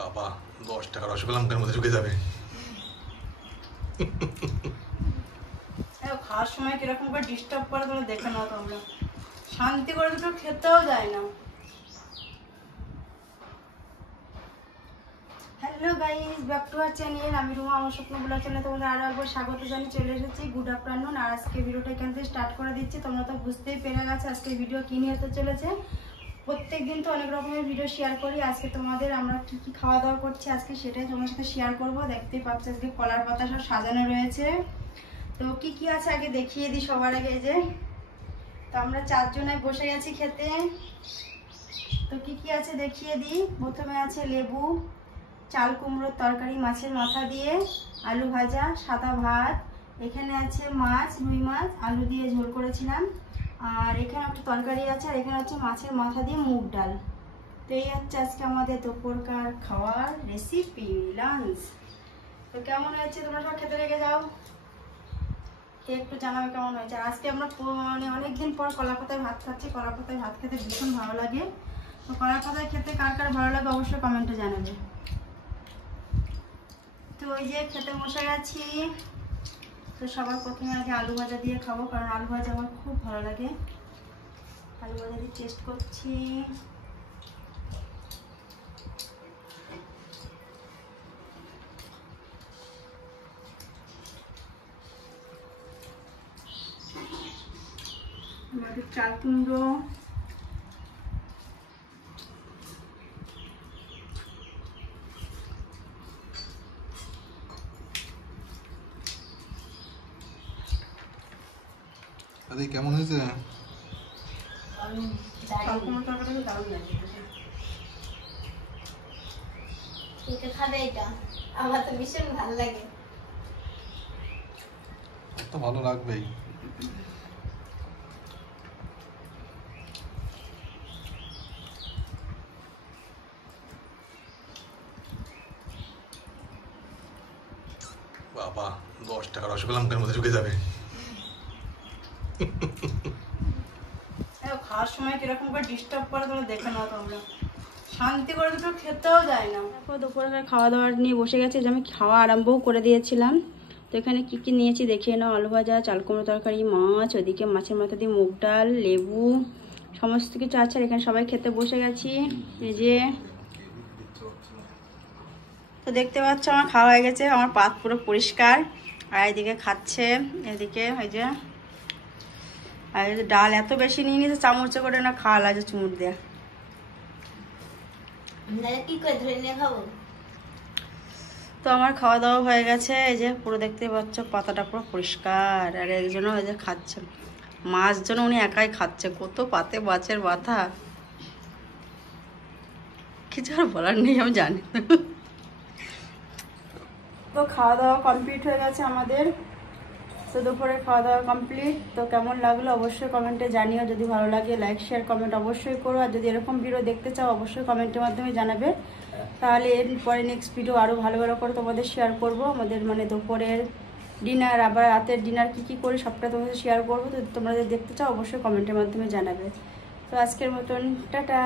বাবা 10 টাকা রসগোল্লা মুখের মধ্যে ঢুকে যাবে। খাওয়ার সময় কিরকম করে ডিস্টার্ব করে তোমরা দেখে নাও। তোমরা শান্তি করে দুটো খেতেও যায় না। Hello guys, back to our channel. আমি রুমা, আমার স্বপ্ন ব্লগ চ্যানেলে তোমাদের আরো একবার স্বাগত জানিয়ে চলে এসেছি। Good afternoon. আর আজকে ভিডিওটা এখান থেকে স্টার্ট করে দিচ্ছি। তোমরা তো বুঝতেই পেরে গেছো আজকে ভিডিও কি নিয়ে হতে চলেছে। প্রত্যেক দিন তো অনেক রকমের ভিডিও শেয়ার করি। আজকে তোমাদের আমরা কি কি খাওয়া দাওয়া করছি আজকে সেটাই তোমার সাথে শেয়ার করব। দেখতেই পাচ্ছ আজকে কলার পাতা সব সাজানো রয়েছে। তো কি কি আছে আগে দেখিয়ে দিই সবার আগে। এই যে তো আমরা 4 জনে বসে গেছি খেতে। তো কি কি আছে দেখিয়ে দিই। প্রথমে আছে লেবু, চাল কুমড়োর তরকারি মাছের মাথা দিয়ে, আলু ভাজা, সাদা ভাত, এখানে আছে মাছ, রুই মাছ আলু দিয়ে ঝোল করেছিলাম, আর এখানে একটা তরকারি আছে, আর এখানে হচ্ছে মাছের মাথা দিয়ে মুগ ডাল। তো এই হচ্ছে আজকে আমাদের দুপুরকার খাওয়ার রেসিপি, লাঞ্চ। তো কেমন হয়েছে তোমরা সব খেতে লেগে যাও, একটু জানাবে কেমন হয়েছে। আর আজকে আমরা মানে অনেকদিন পর কলা পাতায় ভাত খাচ্ছি। কলা পাতায় ভাত খেতে ভীষণ ভালো লাগে। তো কলা পাতায় খেতে কার কার ভালো লাগে অবশ্যই কমেন্টে জানাবে। তো ওই যে খেতে বসে গেছি। তো সবার প্রথমে আগে আলু ভাজা দিয়ে খাবো, কারণ আলু ভাজা আমার খুব ভালো লাগে। আলু ভাজা দিয়ে টেস্ট করছি। চাল কুমড়ো, আরে কেমন হয়েছে? চাল কুমড়ো তরকারিটা দারুণ লাগে। এটা খাবে, এটা আমার তো ভীষণ ভালো লাগে। তো ভালো লাগবেই। বাবা 10 টাকা রসগোল্লা মুখের মধ্যে ঢুকে যাবে। খাওয়ার সময় কিরকম করে ডিস্টার্ব করে তোমরা দেখে নাও। তোমরা শান্তি করে দুটো খেতেও যায় না। দেখো দুপুরে খাওয়া দাওয়া নিয়ে বসে গেছে। যে আমি খাওয়া আরম্ভও করে দিয়েছিলাম। তো এখানে কি কি নিয়েছি দেখিয়ে নাও। আলু ভাজা, চাল কুমড়ো তরকারি, মাছ, ওদিকে মাছের মাথা দিয়ে মুগ ডাল, লেবু, সমস্ত কিছু আছে। আর এখানে সবাই খেতে বসে গেছি। এই যে তো দেখতে পাচ্ছ আমার খাওয়া হয়ে গেছে। আমার পাত পুরো পরিষ্কার। আর এদিকে খাচ্ছে, এদিকে ওই যে। আর ডাল এত বেশি নিয়ে নিয়েছে, চামচে করে না খাওয়া লাগে চুমুট দিয়ে। কি করে ধরে নিয়ে খাবো? তো আমার খাওয়া দাওয়া হয়ে গেছে। এই যে পুরো দেখতে পাচ্ছ পাতাটা পুরো পরিষ্কার। আর একজন ওই যে খাচ্ছে, মাছ যেন উনি একাই খাচ্ছে। কত পাতে মাছের মাথা, কিছু আর বলার নেই, আমি জানি। তো খাওয়া দাওয়া কমপ্লিট হয়ে গেছে আমাদের। তো দুপুরে খাওয়া দাওয়া কমপ্লিট। তো কেমন লাগলো অবশ্যই কমেন্টে জানিও। যদি ভালো লাগে লাইক শেয়ার কমেন্ট অবশ্যই করো। আর যদি এরকম ভিডিও দেখতে চাও অবশ্যই কমেন্টের মাধ্যমে জানাবে। তাহলে এরপরে নেক্সট ভিডিও আরও ভালো ভালো করে তোমাদের শেয়ার করব। আমাদের মানে দুপুরের ডিনার, আবার রাতের ডিনার কী কী করি সবটা তোমাদের শেয়ার করবো। তো তোমরা যদি দেখতে চাও অবশ্যই কমেন্টের মাধ্যমে জানাবে। তো আজকের মতন টাটা।